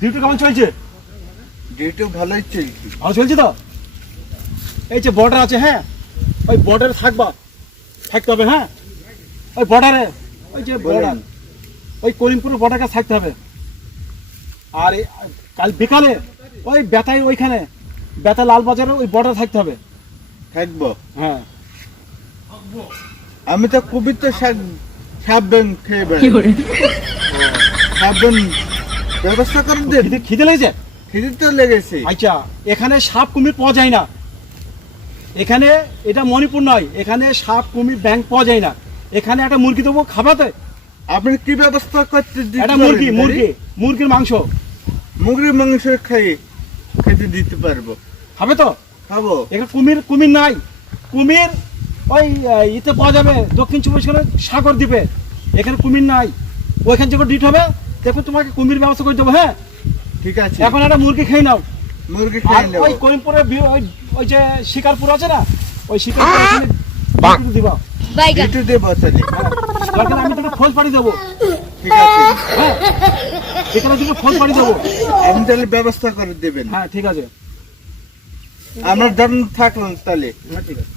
Duty কেমন চলছে? Duty ভালোই চলছে। ভালো চলছে তো? এই যে বর্ডার আছে, হ্যাঁ, ওই বর্ডারে থাকতে হবে, হ্যাঁ, ওই বর্ডারে, ওই যে বর্ডার, ওই করিমপুরের বর্ডার কাছে থাকতে হবে। আর কাল বিকালে ওই বেতাই ওইখানে বেতা লালবাজারে ওই বর্ডার থাকতে হবে। থাকবো? হ্যাঁ। আমি তো খুবই তো সাবধান খেয়ে বেড়াই। সাবধান ব্যবস্থা করেন দেন। খিদে লেগেছে? খিদে তো লেগেছে। আচ্ছা, এখানে সাপ কুমির পাওয়া যায় না। এখানে এটা মণিপুর নয়, এখানে সাপ কুমির ব্যাঙ পাওয়া যায় না। এখানে একটা মুরগি দেবো, খাবাতে? আপনি কি ব্যবস্থা করতে? একটা মুরগির মাংস। মুরগির মাংস খেতে দিতে পারবো। খাবে তো? খাবো। এখানে কুমির নাই। কুমির ওই ইতে পাওয়া যাবে, দক্ষিণ চব্বিশ পরগনার সাগর দ্বীপে। এখানে কুমির নাই। ওইখান থেকে ডিট হবে, দেখুন তোমাকে কুমির ব্যবস্থা করে দেবো। হ্যাঁ, ঠিক আছে। এখন একটা মুরগি খেয়ে নাও। মুরগি খেয়ে নেব। ওই করিমপুরে ওই যে শিকারপুর আছে না, ওই শিকারপুর দিবা। ডিউটি দেবো তাহলে। দরকার আমি তোকে খোঁজ পাঠিয়ে দেবো। ঠিক আছে। হ্যাঁ, এখানে তোকে খোঁজ পাঠিয়ে দেবো। আপনি তাহলে ব্যবস্থা করে দেবেন। হ্যাঁ, ঠিক আছে। আমরা ধরুন থাকলাম তাহলে। হ্যাঁ, ঠিক আছে।